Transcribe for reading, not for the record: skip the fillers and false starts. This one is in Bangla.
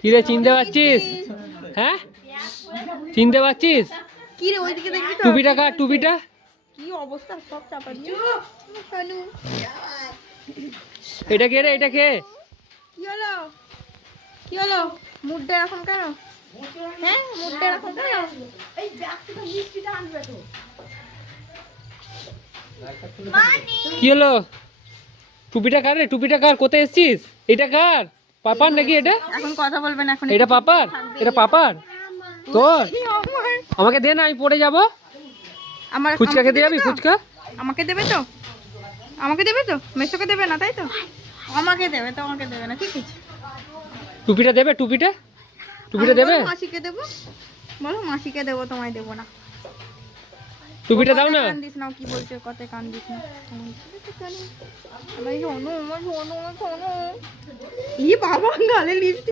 কিরে চিনতে পারছিস? হ্যাঁ চিনতে পারছিস? কি রে ওইদিকে দেখবি তো? টুপিটা কার? টুপিটা কি অবস্থা সব চাপা দিয়ে। এটা কে রে? এটা কে? কি হলো? কি হলো? মুডটা এখন কেন? হ্যাঁ মুডটা এখন কেন? এই ব্যাগ থেকে মিষ্টিটা আনবে তো। কি হলো? টুপিটা কার রে? টুপিটা কার? কোথায় এসেছিস? এটা কার? পাপার নাকি এটা? এখন কথা বলবেন এখন। এটা পাপার? এটা পাপার তোর? আমাকে দে না, আমি পড়ে যাব। আমার ফুচকা খেতে যাবি? ফুচকা আমাকে দেবে তো? আমাকে দেবে তো? মেসোকে দেবে না তাই তো? আমাকে দেবে তো, আমাকে দেবে না ঠিক আছে। টুপিটা দেবে? টুপিটা টুপিটা দেবে? মাসিকে দেবো, বলো মাসিকে দেবো, তোমায় দেবো না। টুপিটা দাও না। কান দিস না, কি বলছো কথায় কান দিস না। আমার শোনো, আমার শোনো, আমার শোনো। ই বাবা গালে লিপস্টিক।